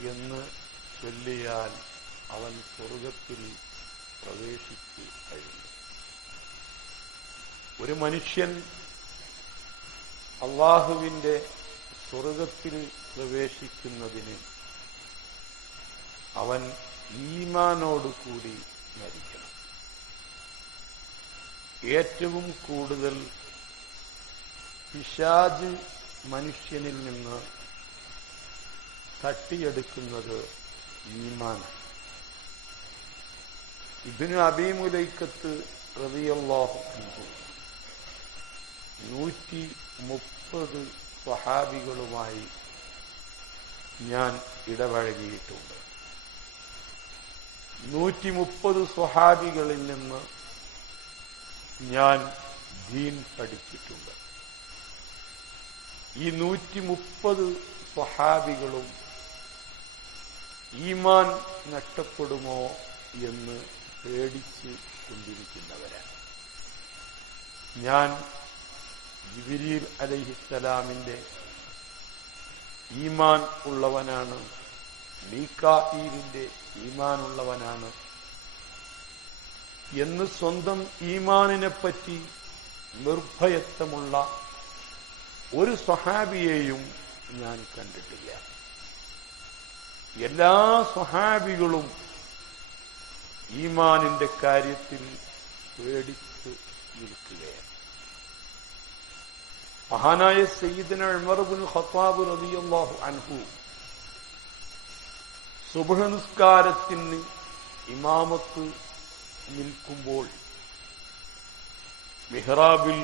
എന്ന് ചൊല്ലിയാൽ അവൻ സ്വർഗത്തിൽ പ്രവേശിച്ചു കഴിഞ്ഞു. ഒരു മനുഷ്യൻ അള്ളാഹുവിന്റെ സ്വർഗത്തിൽ പ്രവേശിക്കുന്നതിന് അവൻ ഈമാനോടുകൂടി മരിക്കണം. ഏറ്റവും കൂടുതൽ പിശാജ് മനുഷ്യനിൽ നിന്ന് തട്ടിയെടുക്കുന്നത് ഈമാൻ. ഇതിന് അബീമുലൈക്കത്ത് റതിയല്ലാഹു നൂറ്റി മുപ്പത് സ്വഹാബികളുമായി ഞാൻ ഇടപഴകിയിട്ടുണ്ട്. നൂറ്റി മുപ്പത് സ്വഹാബികളിൽ നിന്ന് ഞാൻ ദീൻ പഠിച്ചിട്ടുണ്ട്. ഈ നൂറ്റി മുപ്പത് സ്വഹാബികളും ഈമാൻ നഷ്ടപ്പെടുമോ എന്ന് പേടിച്ച് കൊണ്ടിരിക്കുന്നവരാണ്. ഞാൻ ജിബിരീൽ അലഹിസ്സലാമിന്റെ ഈമാൻ ഉള്ളവനാണ് ലീക്കാഇവിന്റെ ഈമാൻ ഉള്ളവനാണ് എന്ന് സ്വന്തം ഈമാനിനെപ്പറ്റി നിർഭയത്വമുള്ള ഒരു സ്വഹാബിയെയും ഞാൻ കണ്ടിട്ടില്ല. എല്ലാ സ്വഹാബികളും ഈമാനിന്റെ കാര്യത്തിൽ പേടിച്ച് ഇരിക്കുകയാണ് മഹാനായ സയ്യിദിന ഉമർബുൽ ഖത്താബ് റളിയല്ലാഹു അൻഹു സുബഹനിസ്കാരത്തിന് ഇമാമത്ത് നിൽക്കുമ്പോൾ മിഹ്റാബിൽ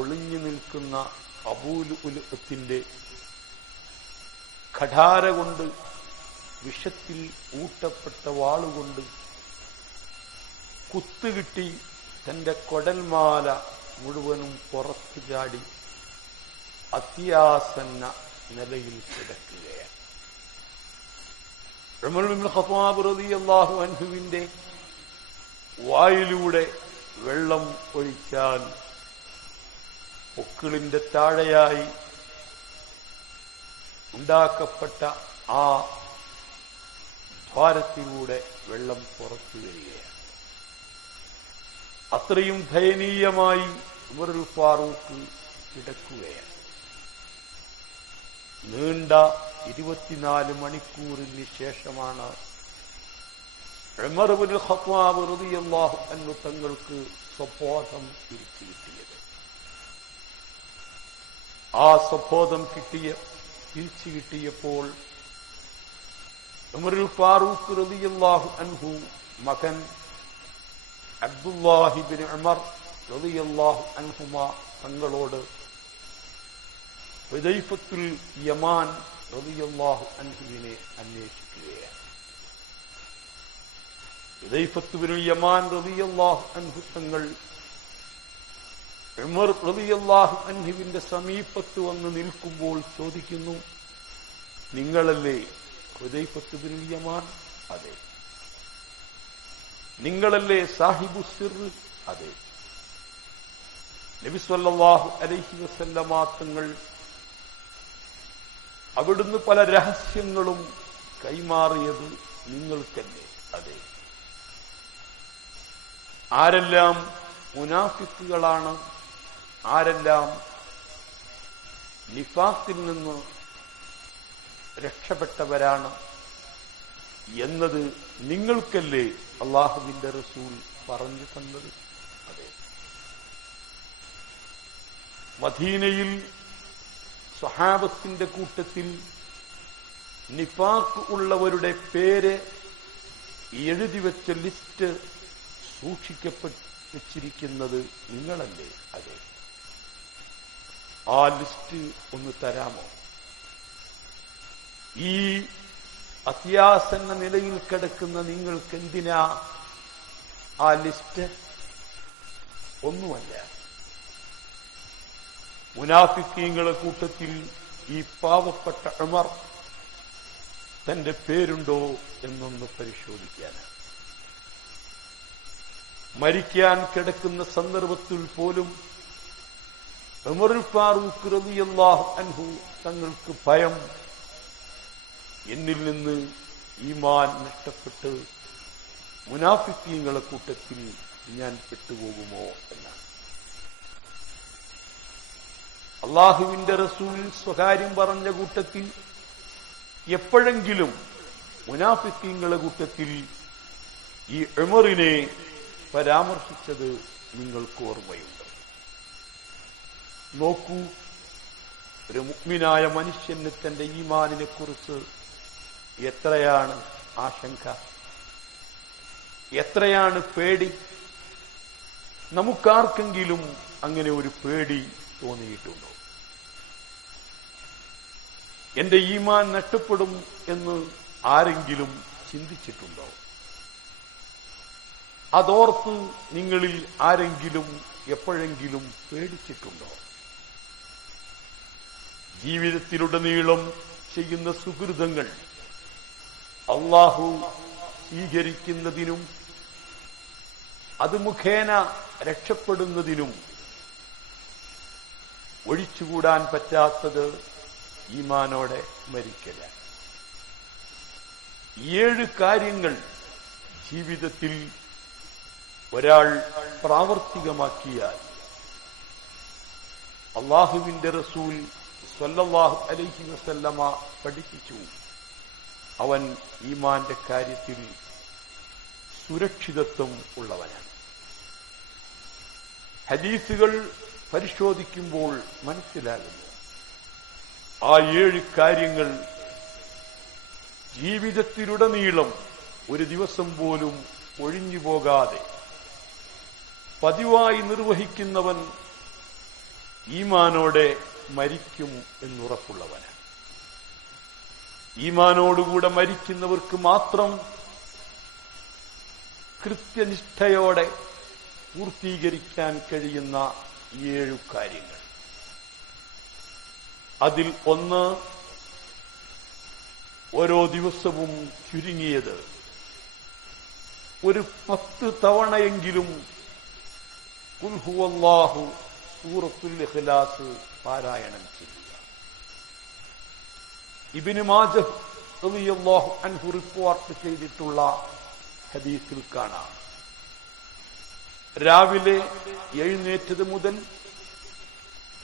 ഒളിഞ്ഞു നിൽക്കുന്ന അബൂൽ ഉലത്തിന്റെ ഖഠാര കൊണ്ട് വിഷത്തിൽ ഊട്ടപ്പെട്ട വാളുകൊണ്ട് കുത്തുകിട്ടി തന്റെ കൊടൽമാല മുഴുവനും പുറത്തു ചാടി അത്യാസന്ന നിലയിൽ കിടക്കുകയാണ്. അൻഹുവിന്റെ വായിലൂടെ വെള്ളം ഒഴിച്ചാൽ പൊക്കിളിന്റെ താഴെയായി ഉണ്ടാക്കപ്പെട്ട ആ ദ്വാരത്തിലൂടെ വെള്ളം പുറത്തു വരികയാണ്. അത്രയും ദയനീയമായി ഉമറുൽ ഫാറൂഖ് കിടക്കുകയാണ്. നീണ്ട ഇരുപത്തിനാല് മണിക്കൂറിന് ശേഷമാണ് ഖത്താബ് തങ്ങൾക്ക് സ്വബോധം തിരിച്ചു കിട്ടിയത് ആ സ്വബോധം കിട്ടിയ തിരിച്ചു കിട്ടിയപ്പോൾ ഫാറൂഖ് റളിയല്ലാഹു അൻഹു മകൻ അബ്ദുല്ലാഹിബിൻ അമർ റളിയല്ലാഹു അൻഹുമ തങ്ങളോട് ഹുദൈഫത്തുൽ യമാൻ റളിയല്ലാഹു അൻഹുവിനെ അന്വേഷിക്കുകയാണ്. ഹുദൈഫത്തുബിൻ യമാൻ റളിയല്ലാഹു അൻഹു തങ്ങൾ ഉമർ റബിയല്ലാഹു അൻഹുവിന്റെ സമീപത്ത് വന്ന് നിൽക്കുമ്പോൾ ചോദിക്കുന്നു നിങ്ങളല്ലേ ഹുദൈഫത്തുബിൻ യമാൻ? അതെ. നിങ്ങളല്ലേ സാഹിബു സിർ? അതെ. നബിസ്വല്ലാഹു അലഹി അലൈഹി വസല്ലമ തങ്ങൾ അവിടുന്ന് പല രഹസ്യങ്ങളും കൈമാറിയത് നിങ്ങൾക്കല്ലേ? അതെ. ആരെല്ലാം മുനാഫിക്കുകളാണ് ആരെല്ലാം നിഫാത്തിൽ നിന്ന് രക്ഷപ്പെട്ടവരാണ് എന്നത് നിങ്ങൾക്കല്ലേ അള്ളാഹുവിന്റെ റസൂൽ പറഞ്ഞു തന്നത്? അതെ. മദീനയിൽ സ്വഹാബത്തിന്റെ കൂട്ടത്തിൽ നിഫാക്ക് ഉള്ളവരുടെ പേര് എഴുതി വെച്ച ലിസ്റ്റ് സൂക്ഷിക്കപ്പെട്ടിരിക്കുന്നത് നിങ്ങളല്ലേ? അതെ. ആ ലിസ്റ്റ് ഒന്ന് തരാമോ? ഈ അത്യാസന്ന നിലയിൽ കിടക്കുന്ന നിങ്ങൾക്ക് എന്തിനാ ആ ലിസ്റ്റ്? ഒന്നുമല്ല. മുനാഫിക്കീങ്ങളെ കൂട്ടത്തിൽ ഈ പാവപ്പെട്ട അമർ തന്റെ പേരുണ്ടോ എന്നൊന്ന് പരിശോധിക്കാനാണ് മരിക്കാൻ കിടക്കുന്ന സന്ദർഭത്തിൽ പോലും അൻഹു തങ്ങൾക്ക് ഭയം. എന്നിൽ നിന്ന് ഈമാൻ നഷ്ടപ്പെട്ട് മുനാഫിക്കീങ്ങളെ കൂട്ടത്തിൽ ഞാൻ പെട്ടുപോകുമോ എന്നാണ്. അള്ളാഹുവിന്റെ റസൂൽ സ്വകാര്യം പറഞ്ഞ കൂട്ടത്തിൽ എപ്പോഴെങ്കിലും മുനാഫിക്കീങ്ങളെ കൂട്ടത്തിൽ ഈ എമറിനെ പരാമർശിച്ചത് നിങ്ങൾക്ക് ഓർമ്മയുണ്ട്? നോക്കൂ ഒരു മുഗ്മിനായ മനുഷ്യന് തന്റെ ഈമാനിനെ കുറിച്ച് എത്രയാണ് ആശങ്ക? എത്രയാണ് പേടി? നമുക്കാർക്കെങ്കിലും അങ്ങനെ ഒരു പേടി തോന്നിയിട്ടുണ്ടോ? എന്റെ ഈമാൻ നഷ്ടപ്പെടും എന്ന് ആരെങ്കിലും ചിന്തിച്ചിട്ടുണ്ടോ? അതോർത്ത് നിങ്ങളിൽ ആരെങ്കിലും എപ്പോഴെങ്കിലും പേടിച്ചിട്ടുണ്ടോ? ജീവിതത്തിലുടനീളം ചെയ്യുന്ന സുഹൃതങ്ങൾ അള്ളാഹു സ്വീകരിക്കുന്നതിനും അത് മുഖേന രക്ഷപ്പെടുന്നതിനും ഒഴിച്ചുകൂടാൻ പറ്റാത്തത് ഈമാനോടെ മരിക്കല ഏഴ് കാര്യങ്ങൾ ജീവിതത്തിൽ ഒരാൾ പ്രാവർത്തികമാക്കിയാൽ അള്ളാഹുവിന്റെ റസൂൽ സ്വല്ലല്ലാഹു അലൈഹി വസല്ലമ പഠിപ്പിച്ചു. അവൻ ഈമാന്റെ കാര്യത്തിൽ സുരക്ഷിതത്വം ഉള്ളവനാണ്. ഹദീസുകൾ പരിശോധിക്കുമ്പോൾ മനസ്സിലാകുന്നു. ആ ഏഴ് കാര്യങ്ങൾ ജീവിതത്തിലുടനീളം ഒരു ദിവസം പോലും ഒഴിഞ്ഞു പോകാതെ പതിവായി നിർവഹിക്കുന്നവൻ ഈമാനോടെ മരിക്കും എന്നുറപ്പുള്ളവനാണ്. ഈമാനോടുകൂടെ മരിക്കുന്നവർക്ക് മാത്രം കൃത്യനിഷ്ഠയോടെ പൂർത്തീകരിക്കാൻ കഴിയുന്ന ഏഴു കാര്യങ്ങൾ. അതിൽ ഒന്ന് ഓരോ ദിവസവും ചുരുങ്ങിയത് ഒരു പത്ത് തവണയെങ്കിലും കുൽഹുവാഹു ഇഖ്ലാസ് പാരായണം ചെയ്യുക. ഇബിന് മാജഹ് റളിയല്ലാഹു അൻഹു റിപ്പോർട്ട് ചെയ്തിട്ടുള്ള ഹദീസിൽ കാണാം. രാവിലെ എഴുന്നേറ്റത് മുതൽ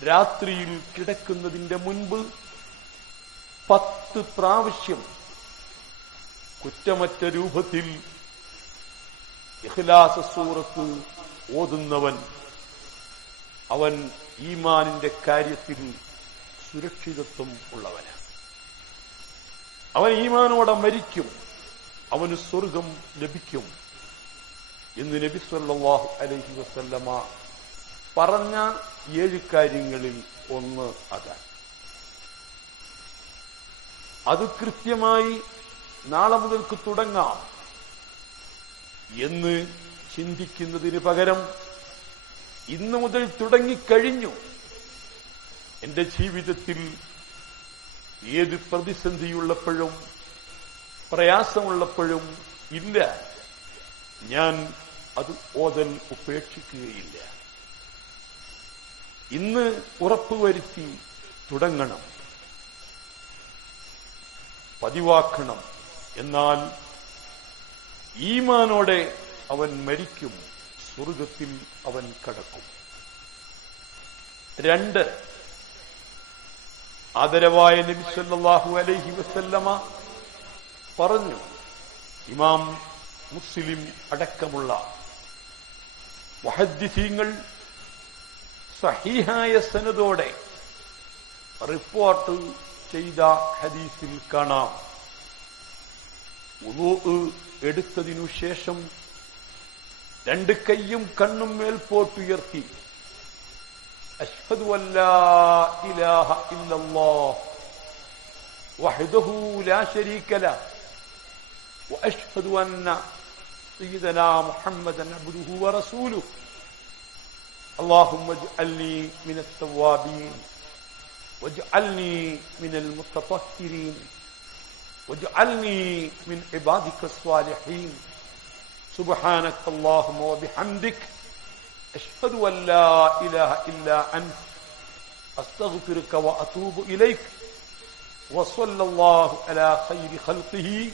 രാത്രിയിൽ കിടക്കുന്നതിന്റെ മുൻപ് പത്ത് പ്രാവശ്യം കുറ്റമറ്റ രൂപത്തിൽ ഇഖ്ലാസ സൂറത്ത് ഓതുന്നവൻ അവൻ ഈമാനിന്റെ കാര്യത്തിൽ സുരക്ഷിതത്വം ഉള്ളവനാണ്. അവൻ ഈമാനോടെ മരിക്കും അവന് സ്വർഗം ലഭിക്കും എന്ന് നബി സല്ലാഹു അലഹി വസല്ലമ പറഞ്ഞ ഏഴ് കാര്യങ്ങളിൽ ഒന്ന് അതാണ്. അത് കൃത്യമായി നാളെ മുതൽക്ക് തുടങ്ങാം എന്ന് ചിന്തിക്കുന്നതിന് പകരം ഇന്നു മുതൽ തുടങ്ങിക്കഴിഞ്ഞു. എന്റെ ജീവിതത്തിൽ ഏത് പ്രതിസന്ധിയുള്ളപ്പോഴും പ്രയാസമുള്ളപ്പോഴും ഇല്ല. ഞാൻ അത് ഓതൽ ഉപേക്ഷിക്കുകയില്ല. ഇന്ന് ഉറപ്പുവരുത്തി തുടങ്ങണം. പതിവാക്കണം. എന്നാൽ ഈമാനോടെ അവൻ മരിക്കും. സ്വർഗത്തിൽ അവൻ കടക്കും. രണ്ട് ആദരവായ നബി സല്ലല്ലാഹു അലൈഹി വസല്ലമ പറഞ്ഞു ഇമാം മുസ്ലിം അടക്കമുള്ള വഹദ്ദിസീങ്ങൾ സഹീഹായ സനതോടെ റിപ്പോർട്ട് ചെയ്ത ഹദീസിൽ കാണാം. ഉദൂ എടുത്തതിനു ശേഷം രണ്ട് കൈയും കണ്ണും മേൽപോട്ടുയർത്തി അഷ്ഹദു അല്ലാ ഇലാഹ ഇല്ലല്ലാഹ് വഹ്ദഹു ലാ ശരീക ലഹ് وأشهد أن سيدنا محمدا عبده ورسوله اللهم اجعلني من التوابين واجعلني من المتطهرين واجعلني من عبادك الصالحين سبحانك اللهم وبحمدك أشهد أن لا إله إلا أنت أستغفرك وأتوب إليك وصلى الله على خير خلقه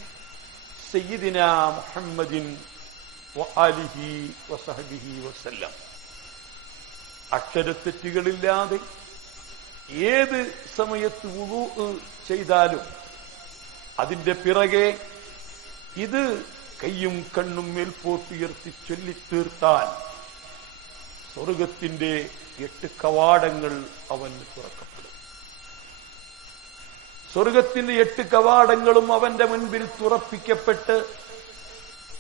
سيدنا محمد وآله وصحبه وسلم അക്ഷരത്തെറ്റുകളില്ലാതെ ഏത് സമയത്ത് വുളു ചെയ്താലും അതിന്റെ പിറകെ ഇത് കയ്യും കണ്ണും മേൽപോട്ടുയർത്തി ചൊല്ലിത്തീർത്താൽ സ്വർഗത്തിന്റെ എട്ട് കവാടങ്ങൾ അവന് തുറക്കപ്പെടും. സ്വർഗത്തിന്റെ എട്ട് കവാടങ്ങളും അവന്റെ മുൻപിൽ തുറപ്പിക്കപ്പെട്ട്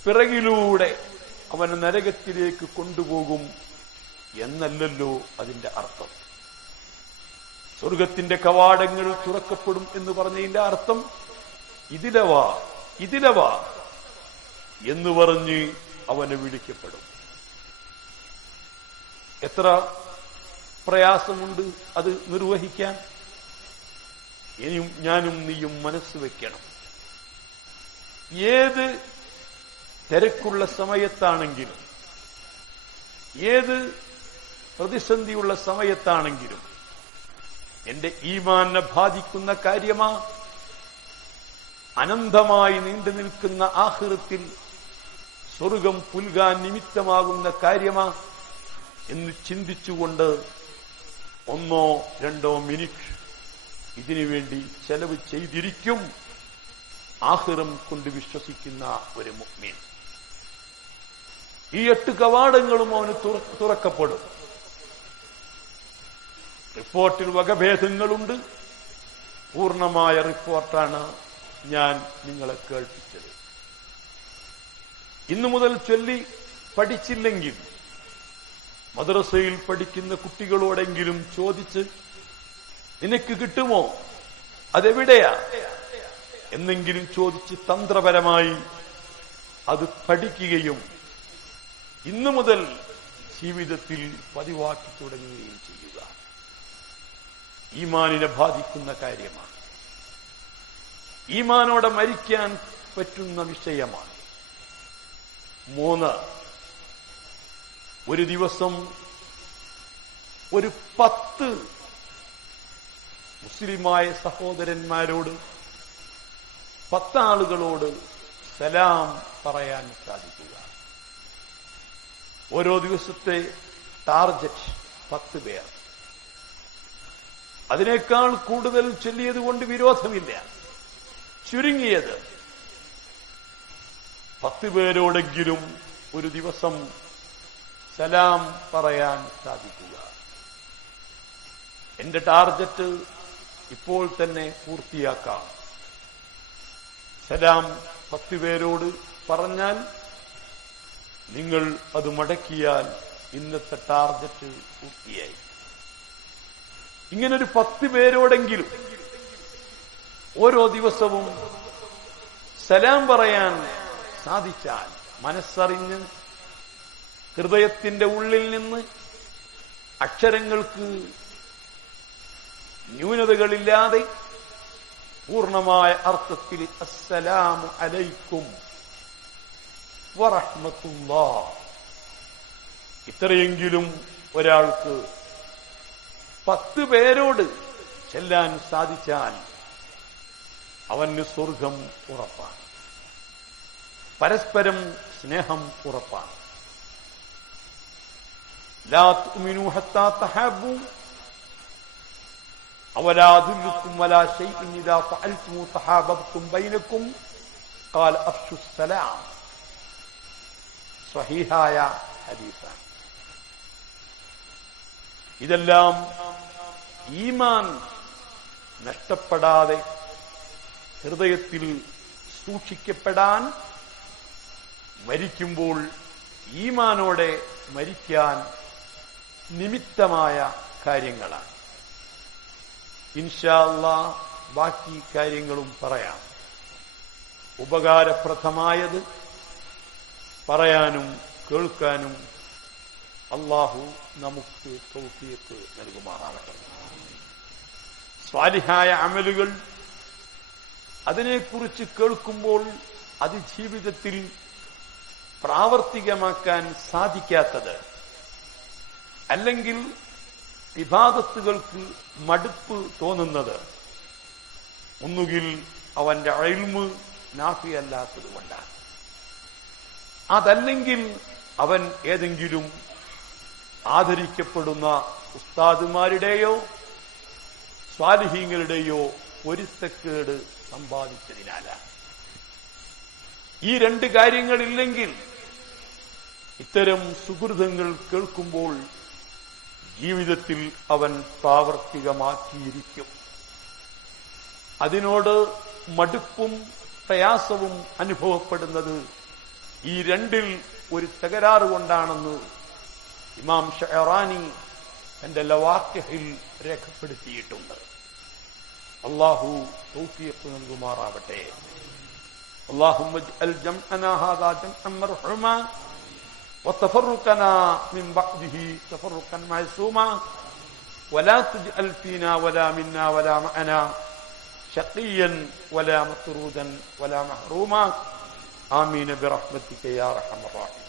പിറകിലൂടെ അവൻ നരകത്തിലേക്ക് കൊണ്ടുപോകും എന്നല്ലല്ലോ അതിന്റെ അർത്ഥം. സ്വർഗത്തിന്റെ കവാടങ്ങൾ തുറക്കപ്പെടും എന്ന് പറഞ്ഞതിന്റെ അർത്ഥം ഇതിലവാ ഇതിലവാ. എന്ന് പറഞ്ഞ് അവന് വിളിക്കപ്പെടും. എത്ര പ്രയാസമുണ്ട് അത് നിർവഹിക്കാൻ? ഇനിയും ഞാനും നീയും മനസ്സ് വെക്കണം. ഏത് തിരക്കുള്ള സമയത്താണെങ്കിലും ഏത് പ്രതിസന്ധിയുള്ള സമയത്താണെങ്കിലും എന്റെ ഈമാനെ ബാധിക്കുന്ന കാര്യമാ. അനന്തമായി നീണ്ടു നിൽക്കുന്ന ആഹൃത്തിൽ സ്വർഗം പുൽകാൻ നിമിത്തമാകുന്ന കാര്യമാ എന്ന് ചിന്തിച്ചുകൊണ്ട് ഒന്നോ രണ്ടോ മിനിറ്റ് ഇതിനുവേണ്ടി ചെലവ് ചെയ്തിരിക്കും. ആഹിറം കൊണ്ട് വിശ്വസിക്കുന്ന ഒരു മുഗ്മീൻ. ഈ എട്ട് കവാടങ്ങളും അവന് തുറക്കപ്പെടും. റിപ്പോർട്ടിൽ വകഭേദങ്ങളുണ്ട്. പൂർണമായ റിപ്പോർട്ടാണ് ഞാൻ നിങ്ങളെ കേൾപ്പിച്ചത്. ഇന്നു മുതൽ ചൊല്ലി പഠിച്ചില്ലെങ്കിൽ മദ്രസയിൽ പഠിക്കുന്ന കുട്ടികളോടെങ്കിലും ചോദിച്ച് നിനക്ക് കിട്ടുമോ? അതെവിടെയാ? എന്നെങ്കിലും ചോദിച്ച് തന്ത്രപരമായി അത് പഠിക്കുകയും ഇന്നു മുതൽ ജീവിതത്തിൽ പതിവാക്കി തുടങ്ങുകയും ചെയ്യുക. ഈമാനിനെ ബാധിക്കുന്ന കാര്യമാണ്. ഈമാനോടെ മരിക്കാൻ പറ്റുന്ന വിഷയമാണ്. മൂന്ന്. ഒരു ദിവസം ഒരു പത്ത് മുസ്ലിമായ സഹോദരന്മാരോട് പത്താളുകളോട് സലാം പറയാൻ സാധിക്കുക. ഓരോ ദിവസത്തെ ടാർജറ്റ് പത്ത് പേർ. അതിനേക്കാൾ കൂടുതൽ ചൊല്ലിയത് കൊണ്ട് വിരോധമില്ല. ചുരുങ്ങിയത് പത്ത് പേരോടെങ്കിലും ഒരു ദിവസം സലാം പറയാൻ സാധിക്കുക. എന്റെ ടാർഗറ്റ് ഇപ്പോൾ തന്നെ പൂർത്തിയാക്കാം. സലാം പത്ത് പേരോട് പറഞ്ഞാൽ നിങ്ങൾ അത് മടക്കിയാൽ ഇന്നത്തെ ടാർജറ്റ് പൂർത്തിയായി. ഇങ്ങനൊരു പത്ത് പേരോടെങ്കിലും ഓരോ ദിവസവും സലാം പറയാൻ സാധിച്ചാൽ മനസ്സറിഞ്ഞ് ഹൃദയത്തിന്റെ ഉള്ളിൽ നിന്ന് അക്ഷരങ്ങൾക്ക് ന്യൂനതകളില്ലാതെ പൂർണമായ അർത്ഥത്തിൽ അസ്സലാമു അലൈക്കും വറഹ്മത്തുള്ള ഇത്രയെങ്കിലും ഒരാൾക്ക് പത്ത് പേരോട് ചെല്ലാൻ സാധിച്ചാൽ അവന് സ്വർഗം ഉറപ്പാണ്. പരസ്പരം സ്നേഹം ഉറപ്പാണ്. സഹീഹായ ഹദീസാണ്. ഇതെല്ലാം ഈമാൻ നഷ്ടപ്പെടാതെ ഹൃദയത്തിൽ സൂക്ഷിക്കപ്പെടാൻ മരിക്കുമ്പോൾ ഈമാനോടെ മരിക്കാൻ നിമിത്തമായ കാര്യങ്ങളാണ്. ഇൻഷാല്ല ബാക്കി കാര്യങ്ങളും പറയാം. ഉപകാരപ്രദമായത് പറയാനും കേൾക്കാനും അള്ളാഹു നമുക്ക് തൗഫീഖ് നൽകുമാറാകട്ടെ സ്വാലിഹായ അമലുകൾ അതിനെക്കുറിച്ച് കേൾക്കുമ്പോൾ അത് ജീവിതത്തിൽ പ്രാവർത്തികമാക്കാൻ സാധിക്കാത്തത്. അല്ലെങ്കിൽ വിവാദത്തുകൾക്ക് മടുപ്പ് തോന്നുന്നത്. ഒന്നുകിൽ അവന്റെ അഴിമ് നാഫിയല്ലാത്തത് കൊണ്ടാണ് അതല്ലെങ്കിൽ അവൻ ഏതെങ്കിലും ആദരിക്കപ്പെടുന്ന ഉസ്താദുമാരുടെയോ സ്വാലിഹീങ്ങളുടെയോ പൊരുത്തക്കേട് സമ്പാദിച്ചതിനാലാണ്. ഈ രണ്ട് കാര്യങ്ങളില്ലെങ്കിൽ ഇത്തരം സുഹൃതങ്ങൾ കേൾക്കുമ്പോൾ ജീവിതത്തിൽ അവൻ പ്രാവർത്തികമാക്കിയിരിക്കും. അതിനോട് മടുപ്പും പ്രയാസവും അനുഭവപ്പെടുന്നത് ഈ രണ്ടിൽ ഒരു തകരാറ് കൊണ്ടാണെന്ന് ഇമാം ഷെറാനി തന്റെ ലവാക്യഹിൽ രേഖപ്പെടുത്തിയിട്ടുണ്ട്. അള്ളാഹു തൗഫിയത്ത് നൽകുമാറാവട്ടെ. അള്ളാഹു وتفرقنا من بعده تفرقا معصوما ولا تجعل فينا ولا منا ولا معنا شقيا ولا مطرودا ولا محروما. آمين برحمتك يا أرحم الراحمين.